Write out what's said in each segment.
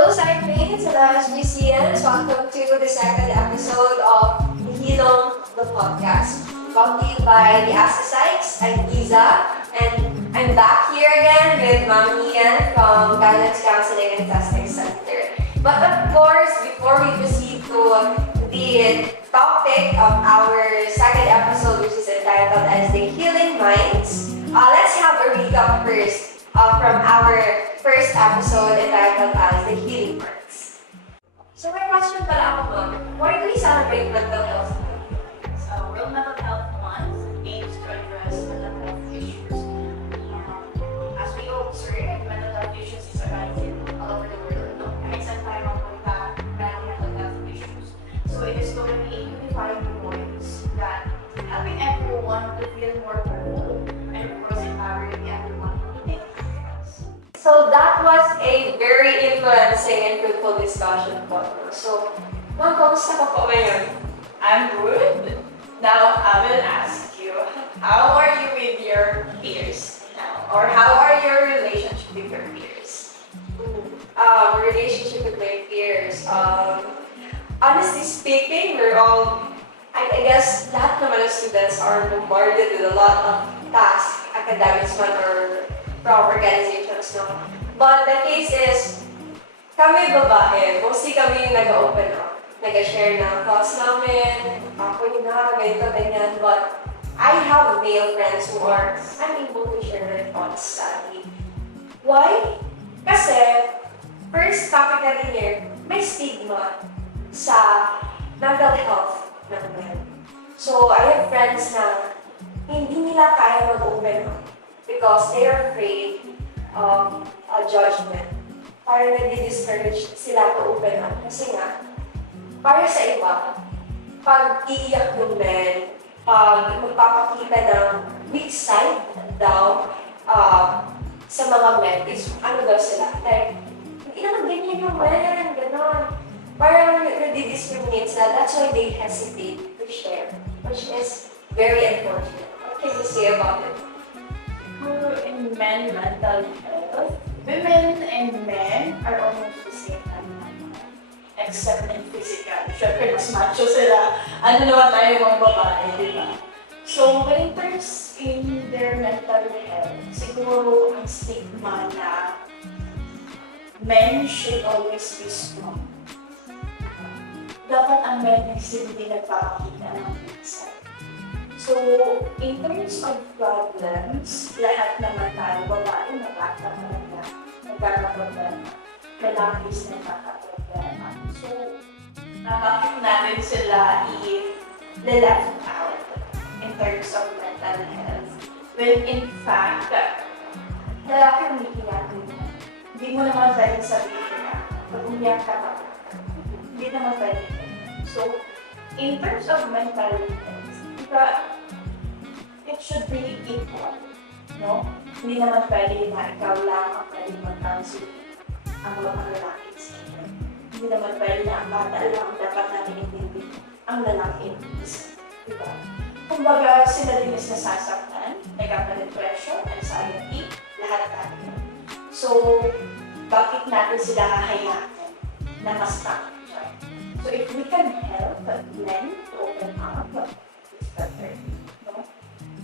Hello, Cyclanes and SGCNs. Welcome to the second episode of HILOM, the podcast. Brought to you by the Assassites. I'm Iza, and I'm back here again with Ma'am Neian from Guidance Counseling and Testing Center. But of course, before we proceed to the topic of our second episode, which is entitled as The Healing Minds, let's have a recap first from our first episode entitled as The Healing Minds. So my question pala ako, Ma'am, why do we celebrate mental health? So, World Mental Health Month aims to address mental health issues. As we observe, mental health issues is arising all over the world. No? Kahit saan tayo magpunta, maraming mental health issues. So, it is going to be a unifying voice that helping everyone to feel more whole and of course empowering everyone to think themselves. So that was a very influencing and fruitful discussion po. So, Ma'am, kamusta ka po ngayon? I'm good. Now, I will ask you, how are you with your peers now? Or how are your relationship with your peers? Relationship with my peers. Honestly speaking, we're all, I guess, lahat naman ng students are bombarded with a lot of tasks, academics man or from organizations, no? But the case is, kami babae, mostly kami yung nag-open up. Nag-share ng thoughts namin, ako na, ganito, ganyan. But I have male friends who are unable to share their thoughts sadly. Why? Kasi, first topic natin here, may stigma sa mental health ng men. So, I have friends na hindi nila kaya mag-open up because they are afraid of a judgment. Parang nadi-discourage sila to open up. Kasi nga, para sa iba, pag iiyak yung men, pag magpapakita ng weak side daw sa mga men, is ano daw sila? Like, hindi naman ganyan yung men, gano'n. Parang nadi-discriminate sila. That's why they hesitate to share, which is very unfortunate. What can you say about it? In men mental health, women and men are almost the same. Except in physical. Siyempre, mas macho sila. Ano naman tayo mga babae, di ba? So, when it turns in their mental health, siguro ang stigma na men should always be strong. Dapat ang men hindi nagpapakita ng weak side. So, in terms of problems, lahat naman tayo, babae, nagkakaroon lalaki is nagkakaroon. So, bakit natin sila i-left out in terms of mental health? When in fact, lalaki ang natin. Hindi mo naman pwedeng sabihin na pag umiyak ka ba? Hindi naman pwedeng. So, in terms of mental health, it should be equal. No? Hindi naman pwede na ikaw lang ang pwede mag-counsel ang mga lalaki sa inyo. Hindi naman pwede na ang bata lang dapat natin intindi ang lalaki isa. Diba? Kumbaga, sila din is nasasaktan, nagkaka-depression, anxiety, lahat natin. So, bakit natin sila hahayaan na mas takot? So, if we can help men to open up, it's better. No?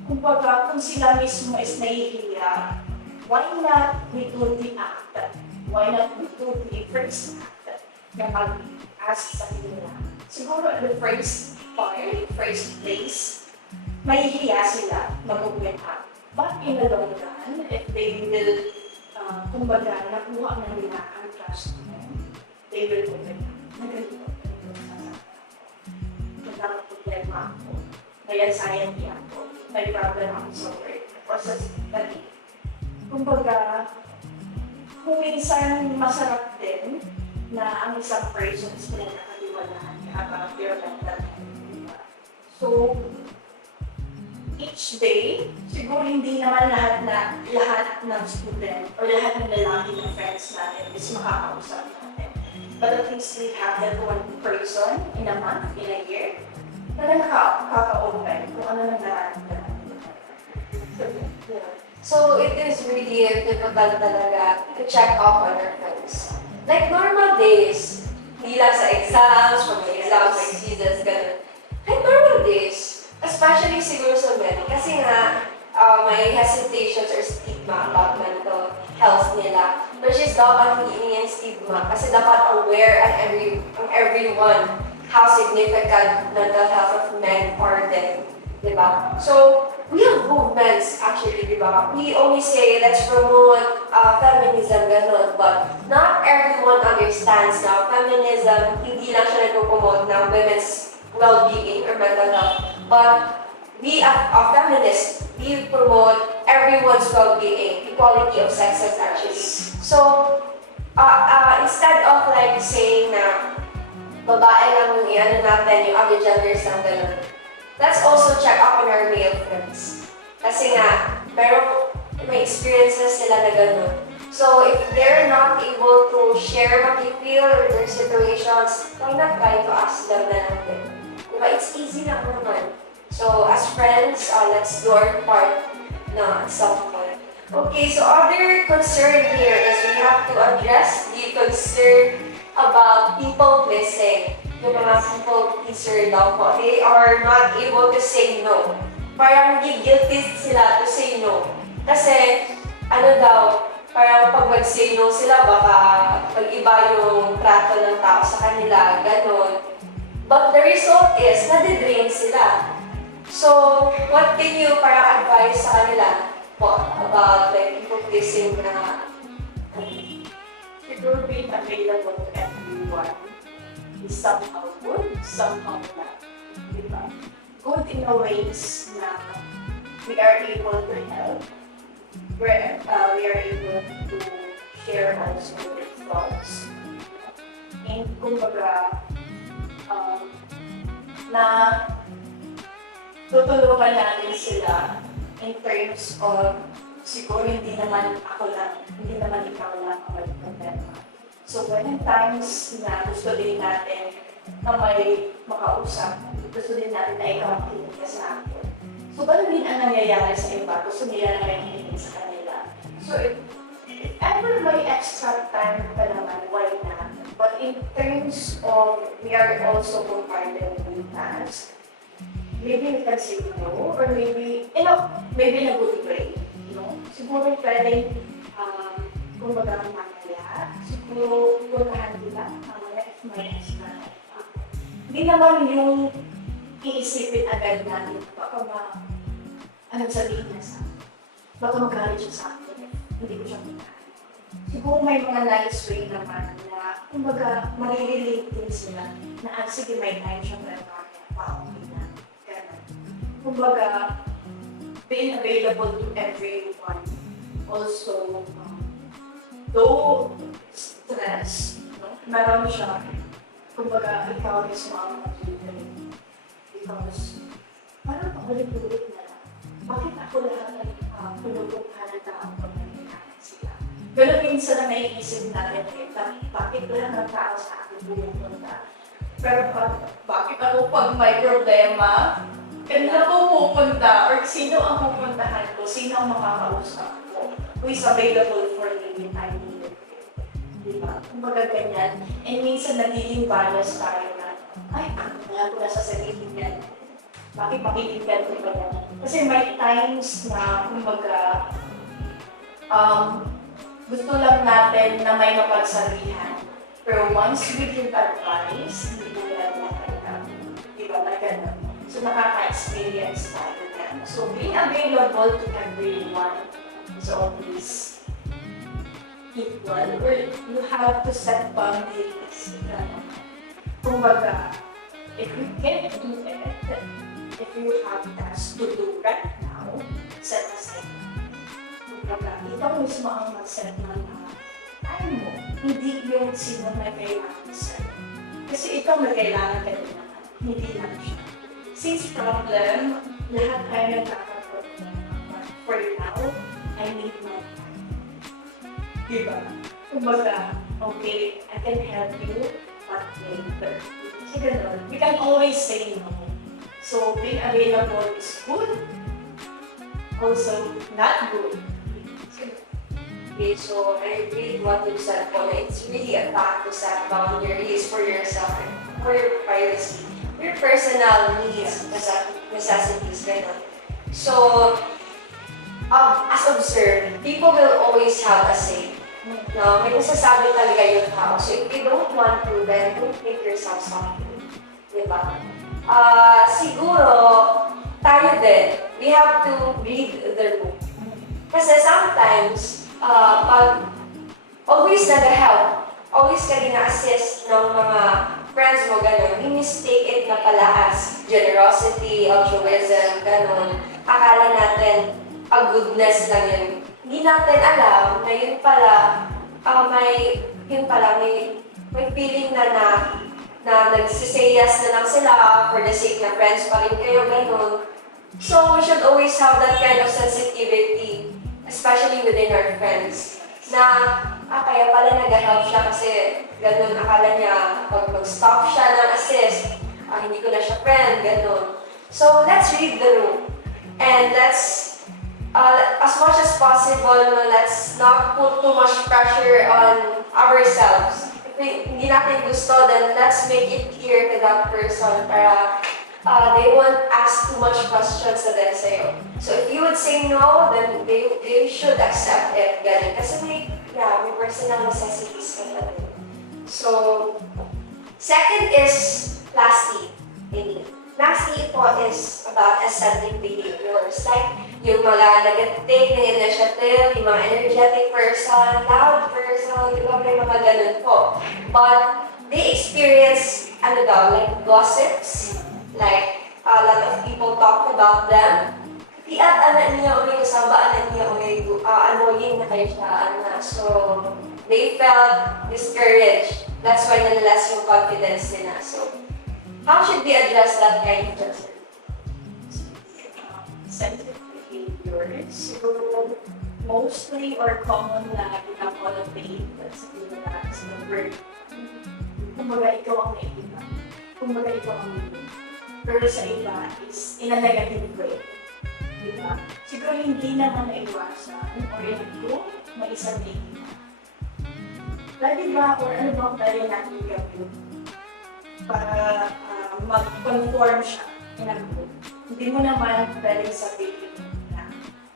Kumbaga, kung sila mismo is nahihiya, why not we do the act? Why not we do the first act na mag-ask sa kanila? Siguro the first place, mahihiya sila mag-open up. But in the long run, if they will, kumbaga, nakuha na nila ang trust mo, they will open up. Nagandito. Nagandang problema ako. May anxiety ako. May problem ako sa work or sa study. Kumbaga, kung minsan masarap din na ang isang person is pinagkakaliwalaan niya about your mental health. So, each day, siguro hindi naman lahat ng student or lahat ng lalaki ng friends natin is makakausap natin. But at least we have that one person in a month, in a year, na nakaka-open kung ano nang nararamdaman. So it is really difficult talaga to check up on your friends. Like normal days. Hindi lang sa exams, from the exams, like seasons, ganun. Kahit normal days. Especially siguro sa men. Kasi nga, may hesitations or stigma about mental health nila. Which is dapat hindi yung stigma. Kasi dapat aware ang everyone how significant mental health of men are then. Diba? So, we have movements actually, diba? We always say, let's promote feminism, gano'n. But not everyone understands na feminism, hindi lang siya nagpo-promote ng women's well-being or mental health. But we, feminists, we promote everyone's well-being, equality of sexes actually. So, instead of like saying na babae lang yung i-ano natin, yung other genders lang gano'n, let's also check up on our male friends. Kasi nga, pero may experiences sila na gano'n. So, if they're not able to share what they feel or their situations, why not try to ask them na natin? Diba? It's easy lang naman. So, as friends, let's do our part na at some point. Okay, so other concern here is we have to address the concern about people pleasing. Yung mga people pleaser daw po, they are not able to say no. Parang guilty sila to say no. Kasi, ano daw, parang pag mag-say no sila, baka mag-iba yung trato ng tao sa kanila, ganon. But the result is, nadidrain sila. So, what can you parang advise sa kanila po about like people pleasing na it will be available to everyone. Is somehow good, somehow not. Diba? Good in a ways na we are able to help, where we are able to share also with thoughts. And kumbaga, na tutulungan natin sila in terms of siguro hindi naman ako lang, hindi naman ikaw lang ang magpapema. So when times na gusto din natin na may makausap, gusto din natin na ikaw ang kinig sa akin. So ganun din ang nangyayari sa iba, gusto nila na may kinig sa kanila. So if ever may extra time ka naman, why not? But in terms of, we are also compartmentalizing tasks, maybe we can say no, or maybe, maybe in a good way, siguro pwedeng, kumbaga mamaya, siguro puntahan nila, mamaya if may extra. Hindi naman yung iisipin agad natin, baka anong sabihin niya sa akin, baka magalit siya sa akin, hindi ko siya puntahan. Siguro may mga nice way naman na, kumbaga, marirelate din sila, na sige may time siya para okay na, gano'n. Kumbaga, being available to everyone. Also, though stress, meron siya, kumbaga, ikaw is makakatuloy. Because, parang paulit-ulit na lang. Bakit ako lahat ng pinupuntahan na ang pagmamahal sila? Pero minsan na naiisip natin bakit lahat ng tao sa akin pumupunta? Pero bakit ako pag may problema, kanina ko pupunta, or sino ang pupuntahan ko, sino ang makakausap ko, who is available for me when I need it. Diba? Kumbaga ganyan. And minsan nagiging bias tayo na, ay, wala ko na sa sarili niyan. Bakit makikita ko ba yan? Kasi may times na, kumbaga, gusto lang natin na may mapagsabihan. Pero once we give advice, hindi mo lang nakakita. Diba? Na gano'n. So, nakaka-experience tayo yan. So, being available to everyone is always equal. Or you have to set boundaries. Kumbaga, if you can't do it, if you have tasks to do right now, set aside. Kumbaga, ikaw mismo ang mag-set ng time mo. Hindi yung sino na kailangan sa'yo. Kasi ikaw na kailangan ka din naman. Hindi lang siya. Since problem, lahat tayo nagkakaproblema. But for now, I need more time. Diba? Kumbaga, okay, I can help you, but later. Kasi gano'n, we can always say no. So, being available is good, also not good. Okay, so I agree with what you said po, na it's really a fact to set boundaries for yourself and for your privacy, your personal needs, necessities, gano'n. So, as observed, people will always have a say. No, may nasasabi talaga yung tao. So if you don't want to, then don't make yourself something. Diba? Siguro, tayo din, we have to read the room. Kasi sometimes, pag always nag-help, always ka gina-assist ng mga friends mo, gano'n, we mistake it na pala as generosity, altruism, gano'n. Akala natin, a goodness lang yun. Hindi natin alam na yun pala, may feeling na nagsisay yes na lang sila for the sake na friends pa rin kayo, gano'n. So, we should always have that kind of sensitivity, especially within our friends. Na, kaya pala nag-help siya kasi gano'n, akala niya pag mag-stop siya ng assist, hindi ko na siya friend, gano'n. So, let's read the room. And let's as much as possible, let's not put too much pressure on ourselves. If hindi natin gusto, then let's make it clear to that person para they won't ask too much questions na din sa'yo. So if you would say no, then they should accept it. Ganun. Kasi may personal necessities ka na din. So, second is plastic. Plastic po is about aesthetic behaviors. Like, yung mga nag-take ng initiative, yung mga energetic person, loud person, di ba may mga ganun po. But they experience, like gossips, like a lot of people talk about them. Tiat, niya ulit, kasabaan niya ulit, annoying na kayo siya, So, they felt discouraged. That's why nalalas yung confidence nila. So, how should we address that kind of person? Sensitive behaviors. So, mostly or common na ginapolate sa the word. Kumbaga, ikaw ang naiiba. Kumbaga, ikaw ang naiiba. Pero sa iba is in a negative way. Diba? Siguro hindi naman naiwasan or ito, may isang naiiba. Lagi ba or ano ba ang dali natin gawin para mag-conform siya in a group? Hindi mo naman pwedeng sabihin na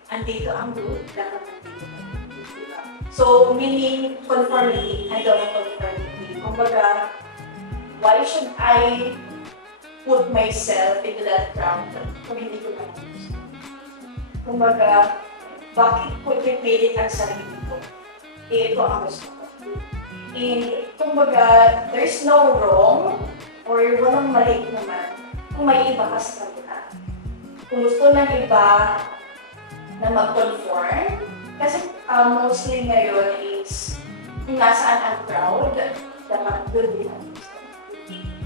andito ang group, dapat andito ka. Diba? So, meaning conformity, I don't conformity. Kumbaga, why should I put myself into that crowd kung hindi ko naman gusto? Kumbaga, bakit ko ipipilit ang sarili ko? Ito ang gusto ko. And, kumbaga, there's no wrong or walang mali naman kung may iba ka sa kanila. Kung gusto ng iba na mag-conform, kasi mostly ngayon is kung nasaan ang crowd, dapat doon din ang gusto.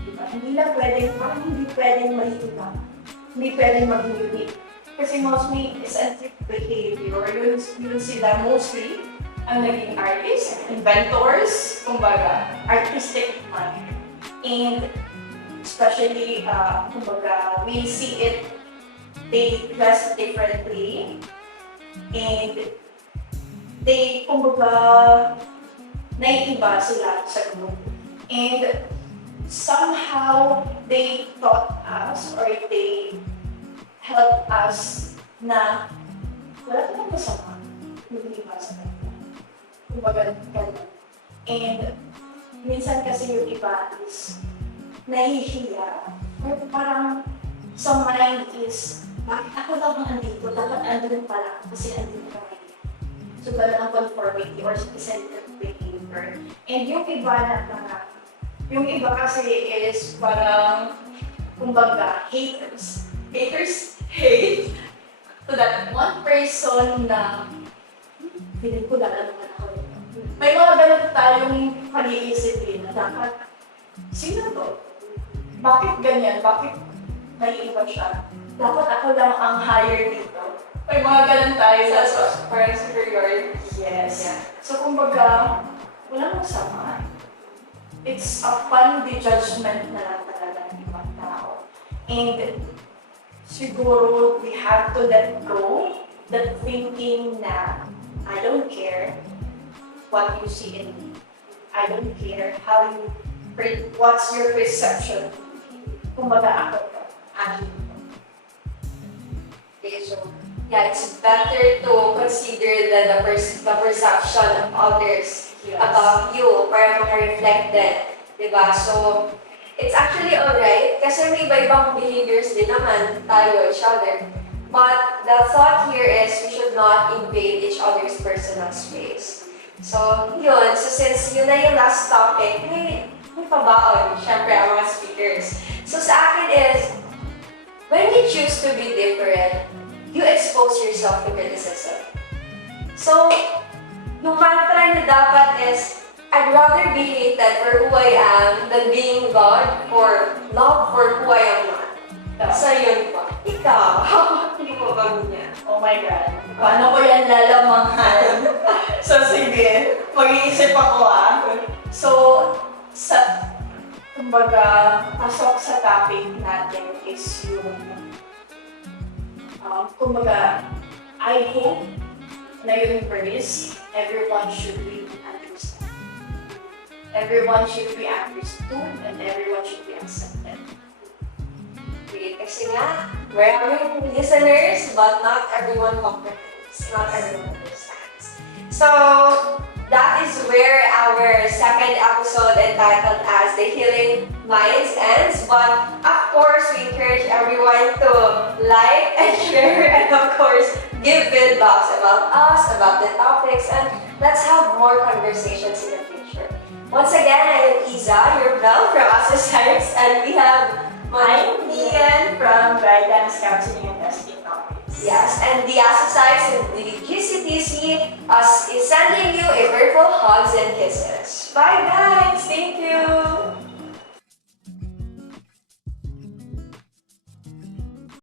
Diba? Hindi lang pwedeng, parang hindi pwedeng maliiba. Hindi pwedeng maging unique. Kasi mostly eccentric behavior, yun sila mostly ang naging artists, inventors, kumbaga, artistic mind. And especially, kumbaga, we see it, they dress differently, and they, kumbaga, naiiba sila sa group. And somehow, they taught us, or they helped us na wala ka masama, hindi iba sa kanila. Kumbaga, ganun. And minsan kasi yung iba is nahihiya. Or parang sa mind is, bakit ako lang ang andito? Dapat andun pala kasi andun ka rin. So, ganun ang conformity or sensitive behavior. And yung iba na yung iba kasi is parang, kumbaga, haters. Haters hate to that one person na feeling ko lalo naman ako rin. May mga ganun tayong pag-iisipin na dapat, sino to? Bakit ganyan? Bakit naiiba siya? Dapat ako lang ang higher dito. May mga ganun tayo sa parang superiority. Yes. Yeah. So kumbaga, walang masama. It's a fun judgment na lang talaga ng ibang tao. And siguro we have to let go that thinking na I don't care what you see in me. I don't care how you, what's your perception. Kumbaga ako to, akin to. Okay, so yeah, it's better to consider the perception of others Yes. about you para maka-reflect din. Diba? So, it's actually alright kasi may iba-ibang behaviors din naman tayo, each other. But the thought here is we should not invade each other's personal space. So, yun. So, since yun na yung last topic, may pabaon, syempre, ang mga speakers. So, sa akin is, when you choose to be different, you expose yourself to criticism. So, yung mantra niyo dapat is, I'd rather be hated for who I am than being loved for who I am not. So, yun po. Ikaw, hindi mo ba niya? Oh my God. Paano ko yan lalamangan? So, sige. Mag-iisip ako So, kumbaga, pasok sa topic natin is yung, kumbaga, I hope na universe, everyone should be understood. Everyone should be understood and everyone should be accepted. Okay, kasi nga, we're having listeners, but not everyone comprehends. Not everyone understands. So, that is where our second episode entitled as The Healing Minds ends. But, of course, we encourage everyone to like and share and, of course, give feedbacks about us, about the topics, and let's have more conversations in the future. Once again, I am Yzabelle from Associates, and we have I'm Neian from Guidance Counseling and Testing Topics. Yes, and the Associates and the GCTC is sending you a virtual hugs and kisses. Bye, guys!